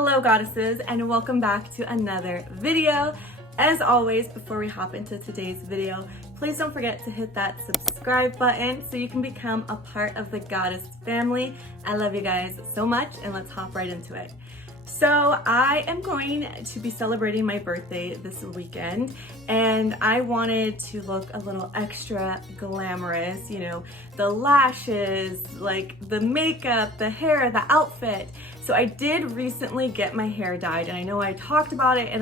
Hello goddesses, and welcome back to another video. As always, before we hop into today's video, please don't forget to hit that subscribe button so you can become a part of the goddess family. I love you guys so much, and let's hop right into it. So I am going to be celebrating my birthday this weekend, and I wanted to look a little extra glamorous, you know, the lashes, like the makeup, the hair, the outfit. So I did recently get my hair dyed, and I know I talked about it in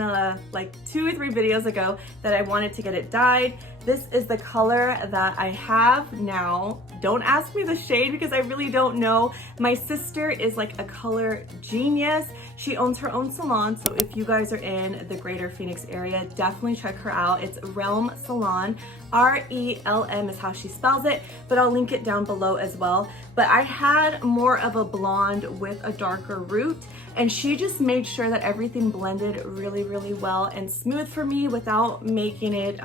like 2 or 3 videos ago that I wanted to get it dyed. This is the color that I have now. Don't ask me the shade because I really don't know. My sister is like a color genius. She owns her own salon, so if you guys are in the greater Phoenix area, definitely check her out. It's Realm Salon. R-E-L-M is how she spells it, but I'll link it down below as well. But I had more of a blonde with a darker root, and she just made sure that everything blended really, really well and smooth for me without making it,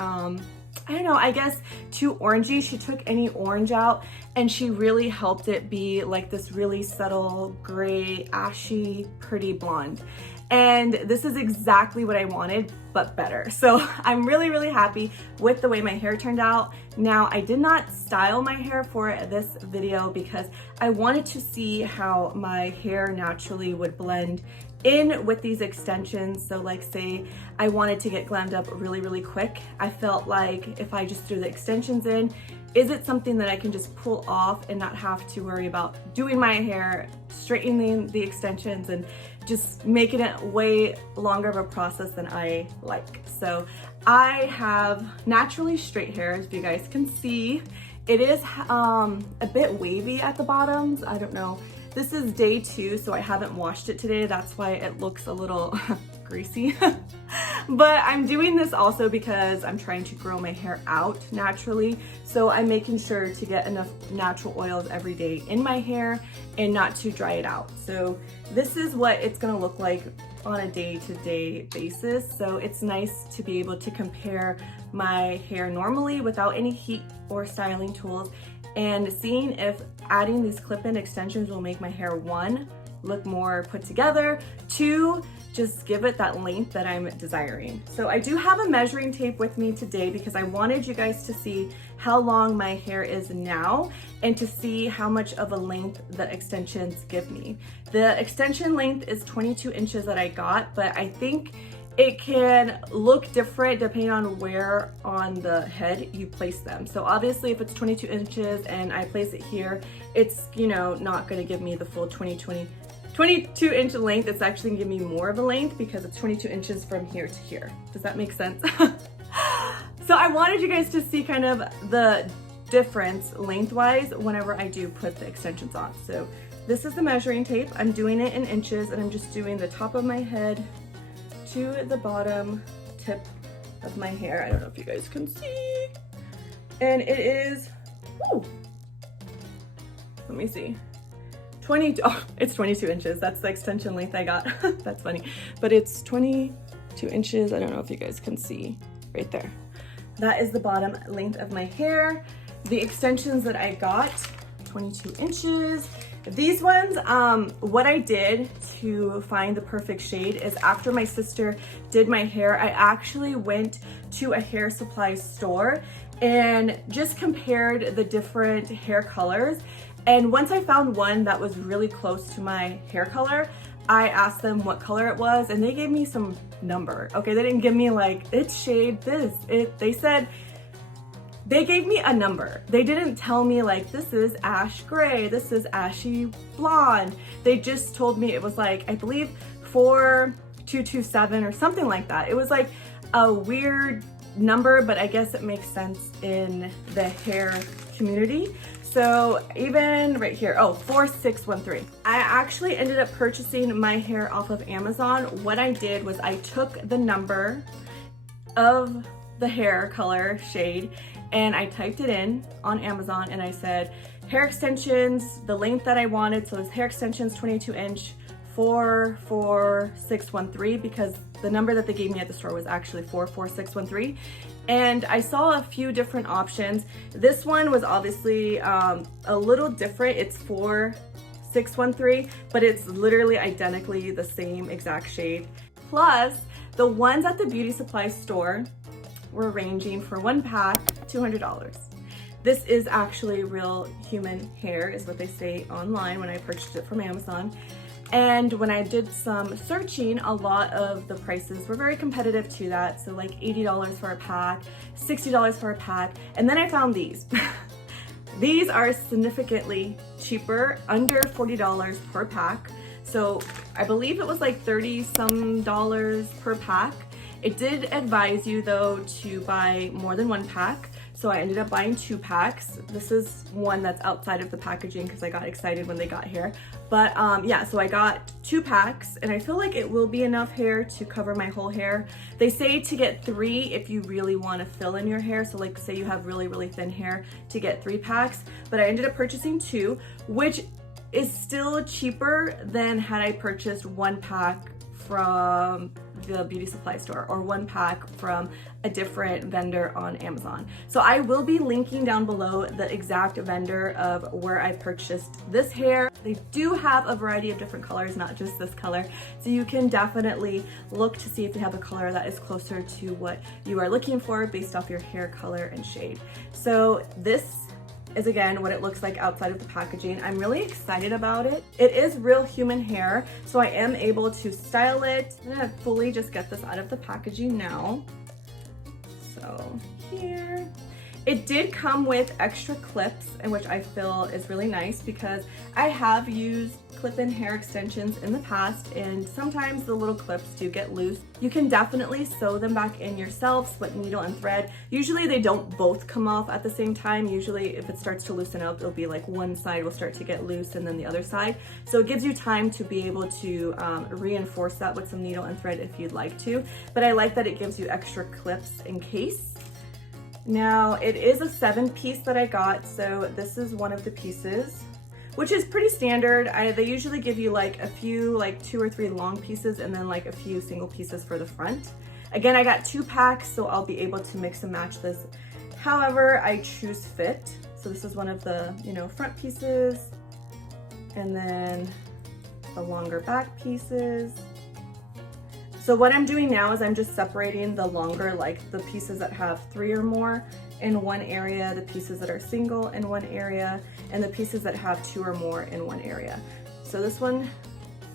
I don't know, I guess too orangey. She took any orange out and she really helped it be like this really subtle gray, ashy, pretty blonde. And this is exactly what I wanted, but better. So I'm really, really happy with the way my hair turned out. Now, I did not style my hair for this video because I wanted to see how my hair naturally would blend in with these extensions. So like say I wanted to get glammed up really, really quick. I felt like if I just threw the extensions in, is it something that I can just pull off and not have to worry about doing my hair, straightening the extensions, and just making it way longer of a process than I like. So I have naturally straight hair, as you guys can see. It is a bit wavy at the bottoms. I don't know. This is day 2, so I haven't washed it today. That's why it looks a little greasy. But I'm doing this also because I'm trying to grow my hair out naturally. So I'm making sure to get enough natural oils every day in my hair and not to dry it out. So this is what it's gonna look like on a day-to-day basis. So it's nice to be able to compare my hair normally without any heat or styling tools, and seeing if adding these clip-in extensions will make my hair, 1, look more put together, 2, just give it that length that I'm desiring. So I do have a measuring tape with me today because I wanted you guys to see how long my hair is now and to see how much of a length the extensions give me. The extension length is 22 inches that I got, but I think it can look different depending on where on the head you place them. So obviously if it's 22 inches and I place it here, it's, you know, not gonna give me the full 22 inch length. It's actually gonna give me more of a length because it's 22 inches from here to here. Does that make sense? So I wanted you guys to see kind of the difference lengthwise whenever I do put the extensions on. So this is the measuring tape. I'm doing it in inches, and I'm just doing the top of my head to the bottom tip of my hair. I don't know if you guys can see. And it is, whoo, let me see. It's 22 inches. That's the extension length I got. That's funny. But it's 22 inches. I don't know if you guys can see right there. That is the bottom length of my hair. The extensions that I got, 22 inches. These ones, what I did to find the perfect shade is after my sister did my hair, I actually went to a hair supply store and just compared the different hair colors. And once I found one that was really close to my hair color, I asked them what color it was, and they gave me some number. Okay, they didn't give me like, it's shade this. They said, they gave me a number. They didn't tell me like, this is ash gray, this is ashy blonde. They just told me it was like, I believe 4227 or something like that. It was like a weird number, but I guess it makes sense in the hair community. So even right here, 4613. I actually ended up purchasing my hair off of Amazon. What I did was I took the number of the hair color shade and I typed it in on Amazon, and I said hair extensions, the length that I wanted. So this hair extensions 22 inch, 44613, because the number that they gave me at the store was actually 44613. And I saw a few different options. This one was obviously a little different. It's 613, but it's literally identically the same exact shade. Plus, the ones at the beauty supply store were ranging for one pack, $200. This is actually real human hair, is what they say online when I purchased it from Amazon. And when I did some searching, a lot of the prices were very competitive to that. So like $80 for a pack, $60 for a pack. And then I found these. These are significantly cheaper, under $40 per pack. So I believe it was like 30 some dollars per pack. It did advise you though to buy more than one pack. So I ended up buying 2 packs. This is one that's outside of the packaging because I got excited when they got here. But yeah, so I got 2 packs and I feel like it will be enough hair to cover my whole hair. They say to get 3 if you really want to fill in your hair. So like say you have really, really thin hair, to get 3 packs. But I ended up purchasing 2, which is still cheaper than had I purchased 1 pack from the beauty supply store or 1 pack from a different vendor on Amazon. So I will be linking down below the exact vendor of where I purchased this hair. They do have a variety of different colors, not just this color. So you can definitely look to see if they have a color that is closer to what you are looking for based off your hair color and shade. So this is again what it looks like outside of the packaging. I'm really excited about it. It is real human hair, so I am able to style it. I'm gonna fully just get this out of the packaging now. So here, it did come with extra clips, and which I feel is really nice because I have used clip-in hair extensions in the past and sometimes the little clips do get loose. You can definitely sew them back in yourself, split needle and thread. Usually they don't both come off at the same time. Usually if it starts to loosen up, it'll be like one side will start to get loose and then the other side. So it gives you time to be able to reinforce that with some needle and thread if you'd like to. But I like that it gives you extra clips in case. Now it is a 7-piece that I got, so this is one of the pieces, which is pretty standard. They usually give you like a few, like 2 or 3 long pieces and then like a few single pieces for the front. Again, I got 2 packs, so I'll be able to mix and match this however I choose fit. So this is one of the, front pieces, and then the longer back pieces. So what I'm doing now is I'm just separating the longer, like the pieces that have 3 or more in one area, the pieces that are single in one area, and the pieces that have 2 or more in one area. So this one,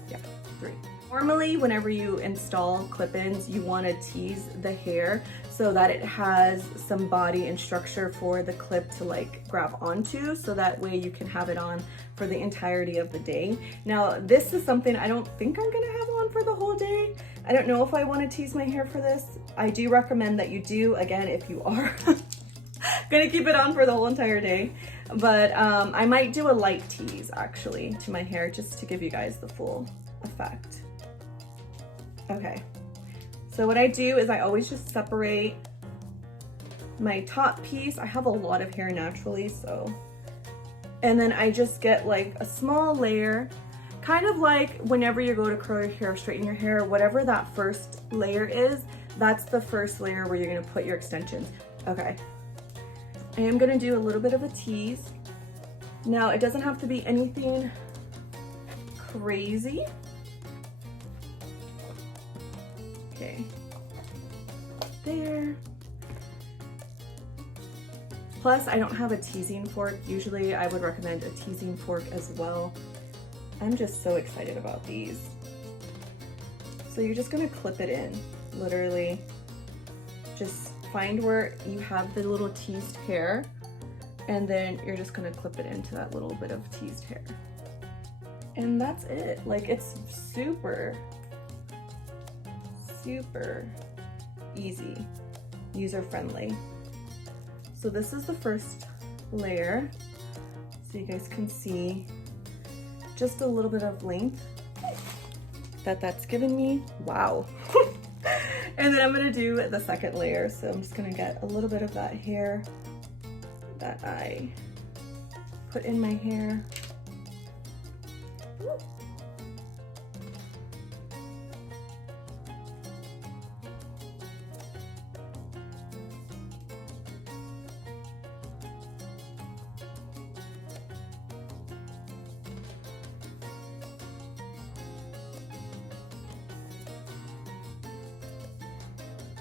yeah, 3. Normally, whenever you install clip-ins, you want to tease the hair so that it has some body and structure for the clip to like grab onto, so that way you can have it on for the entirety of the day. Now, this is something I don't think I'm gonna have on for the whole day. I don't know if I want to tease my hair for this. I do recommend that you do, again, if you are gonna keep it on for the whole entire day. But I might do a light tease actually to my hair just to give you guys the full effect. Okay, so what I do is I always just separate my top piece. I have a lot of hair naturally, so, and then I just get like a small layer, kind of like whenever you go to curl your hair, straighten your hair, whatever that first layer is, that's the first layer where you're gonna put your extensions. Okay, I am gonna do a little bit of a tease. Now, it doesn't have to be anything crazy. Okay, there. Plus, I don't have a teasing fork. Usually I would recommend a teasing fork as well. I'm just so excited about these. So you're just gonna clip it in, literally. Just find where you have the little teased hair, and then you're just gonna clip it into that little bit of teased hair. And that's it. Like, it's super easy, user-friendly. So this is the first layer, so you guys can see just a little bit of length that's given me. Wow. And then I'm gonna do the second layer, so I'm just gonna get a little bit of that hair that I put in my hair.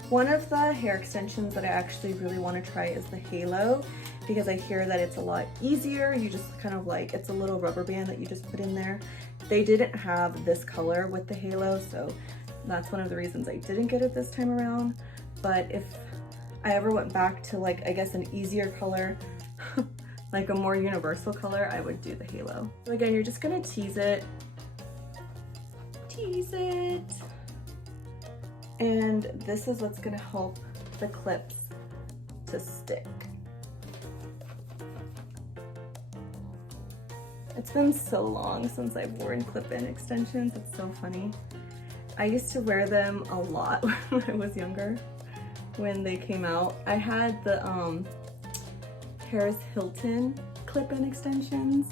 One of the hair extensions that I actually really want to try is the halo, because I hear that it's a lot easier. You just kind of like, it's a little rubber band that you just put in there. They didn't have this color with the halo, so that's one of the reasons I didn't get it this time around. But if I ever went back to like, I guess an easier color, like a more universal color, I would do the halo. So again, you're just gonna tease it. And this is what's gonna help the clips to stick. It's been so long since I've worn clip-in extensions, it's so funny. I used to wear them a lot when I was younger, when they came out. I had the Paris Hilton clip-in extensions.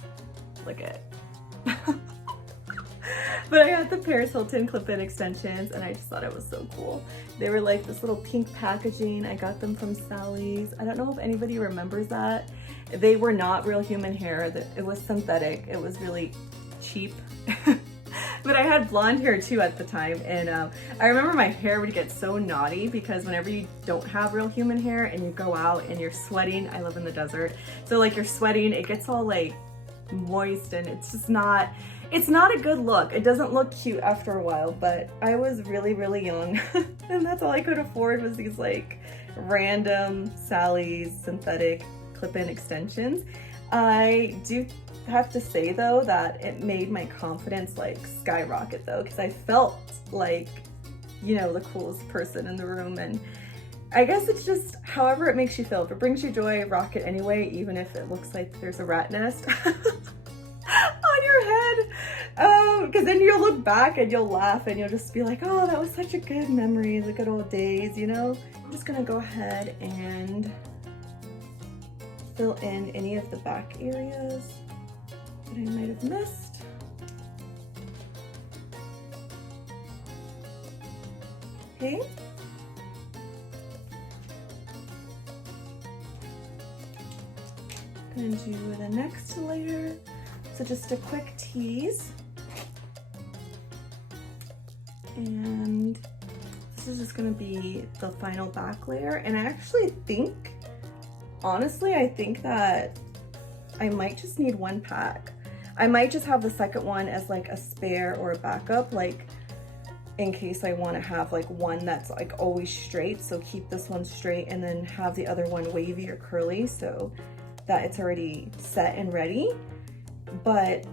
Look at it. But I had the Paris Hilton clip-in extensions and I just thought it was so cool. They were like this little pink packaging. I got them from Sally's. I don't know if anybody remembers that. They were not real human hair. It was synthetic. It was really cheap. But I had blonde hair too at the time, and I remember my hair would get so knotty because whenever you don't have real human hair and you go out and you're sweating, I live in the desert, so like you're sweating, it gets all like moist and it's just not, it's not a good look. It doesn't look cute after a while, but I was really, really young and that's all I could afford was these like random Sally's synthetic clip-in extensions. I do have to say though that it made my confidence like skyrocket though, because I felt like, you know, the coolest person in the room. And I guess it's just however it makes you feel. If it brings you joy, rock it anyway, even if it looks like there's a rat nest on your head, because then you'll look back and you'll laugh and you'll just be like, oh, that was such a good memory, the good old days, you know. I'm just gonna go ahead and fill in any of the back areas that I might have missed. Okay. Gonna do the next layer. So just a quick tease. And this is just gonna be the final back layer. And I actually think, honestly, I think that I might just need one pack. I might just have the second one as like a spare or a backup, like in case I want to have like one that's like always straight. So keep this one straight and then have the other one wavy or curly so that it's already set and ready. But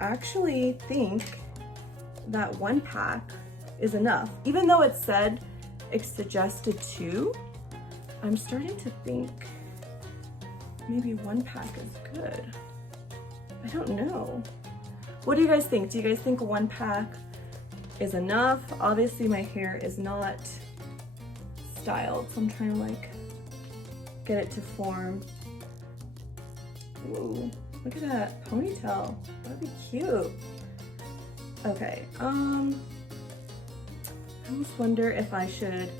I actually think that one pack is enough. Even though it said it's suggested 2, I'm starting to think maybe one pack is good. I don't know. What do you guys think? Do you guys think one pack is enough? Obviously my hair is not styled, so I'm trying to like get it to form. Whoa, look at that ponytail. That'd be cute. Okay, I almost wonder if I should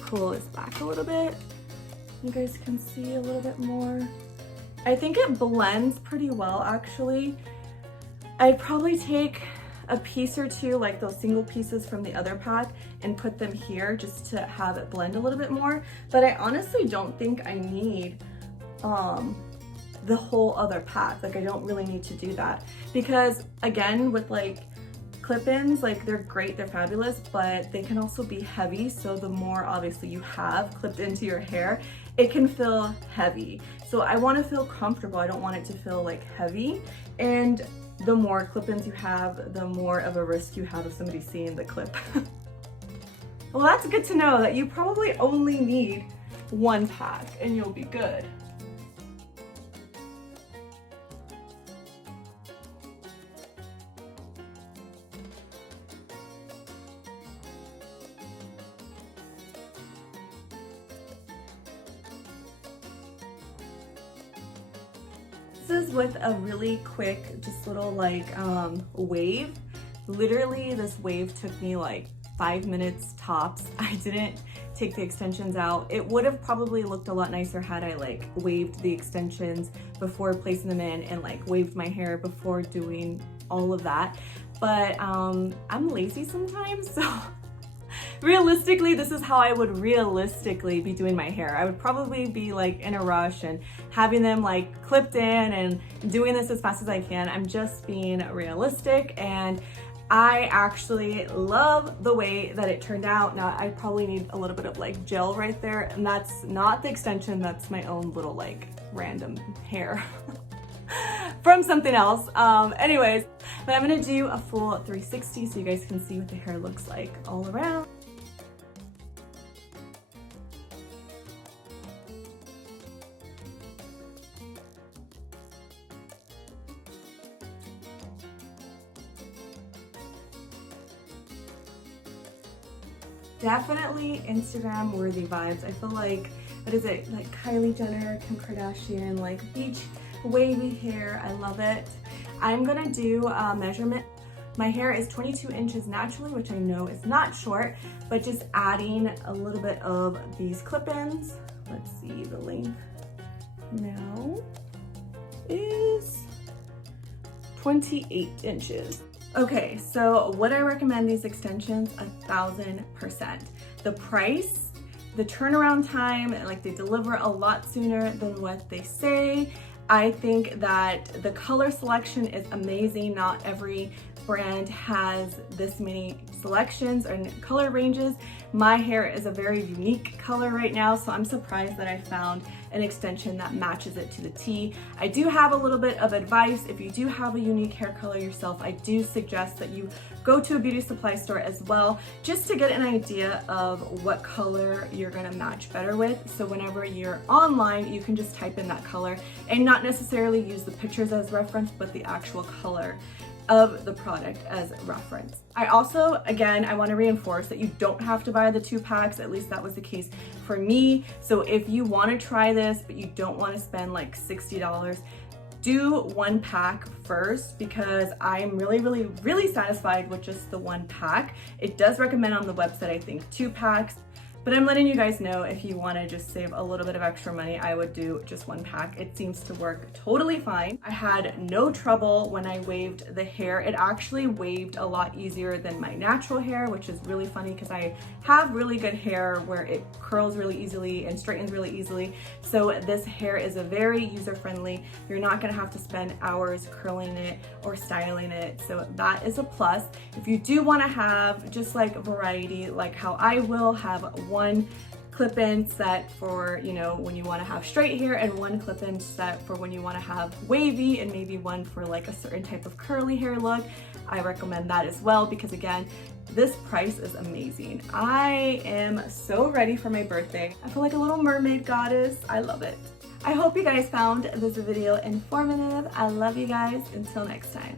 pull this back a little bit. You guys can see a little bit more. I think it blends pretty well actually. I'd probably take a piece or two, like those single pieces from the other pack, and put them here just to have it blend a little bit more. But I honestly don't think I need the whole other pack. Like I don't really need to do that, because again, with like clip-ins, like they're great, they're fabulous, but they can also be heavy. So the more obviously you have clipped into your hair, it can feel heavy. So I want to feel comfortable. I don't want it to feel like heavy. And the more clip-ins you have, the more of a risk you have of somebody seeing the clip. Well, that's good to know that you probably only need one pack and you'll be good. This is with a really quick, just little like wave. Literally this wave took me like 5 minutes tops. I didn't take the extensions out. It would have probably looked a lot nicer had I like waved the extensions before placing them in and like waved my hair before doing all of that. But I'm lazy sometimes, so Realistically, this is how I would realistically be doing my hair. I would probably be like in a rush and having them like clipped in and doing this as fast as I can. I'm just being realistic, and I actually love the way that it turned out. Now I probably need a little bit of like gel right there, and that's not the extension, that's my own little like random hair from something else. Anyways, but I'm gonna do a full 360 so you guys can see what the hair looks like all around. Definitely Instagram worthy vibes. I feel like, what is it, like Kylie Jenner, Kim Kardashian, like beach wavy hair. I love it. I'm gonna do a measurement. My hair is 22 inches naturally, which I know is not short, but just adding a little bit of these clip-ins. Let's see, the length now is 28 inches. Okay, so would I recommend these extensions? 1000%. The price, the turnaround time, like they deliver a lot sooner than what they say. I think that the color selection is amazing. Not every brand has this many selections or color ranges. My hair is a very unique color right now, so I'm surprised that I found an extension that matches it to the T. I do have a little bit of advice. If you do have a unique hair color yourself, I do suggest that you go to a beauty supply store as well, just to get an idea of what color you're gonna match better with. So whenever you're online, you can just type in that color and not necessarily use the pictures as reference, but the actual color of the product as reference. I also, again, I want to reinforce that you don't have to buy the 2 packs. At least that was the case for me. So if you want to try this, but you don't want to spend like $60, do 1 pack first, because I'm really satisfied with just the 1 pack. It does recommend on the website, I think, 2 packs. But I'm letting you guys know, if you want to just save a little bit of extra money, I would do just 1 pack. It seems to work totally fine. I had no trouble when I waved the hair. It actually waved a lot easier than my natural hair, which is really funny because I have really good hair where it curls really easily and straightens really easily. So this hair is a very user-friendly. You're not gonna have to spend hours curling it or styling it. So that is a plus. If you do wanna have just like variety, like how I will have 1 clip-in set for, you know, when you want to have straight hair, and 1 clip-in set for when you want to have wavy, and maybe 1 for like a certain type of curly hair look. I recommend that as well, because again, this price is amazing. I am so ready for my birthday. I feel like a little mermaid goddess. I love it. I hope you guys found this video informative. I love you guys. Until next time.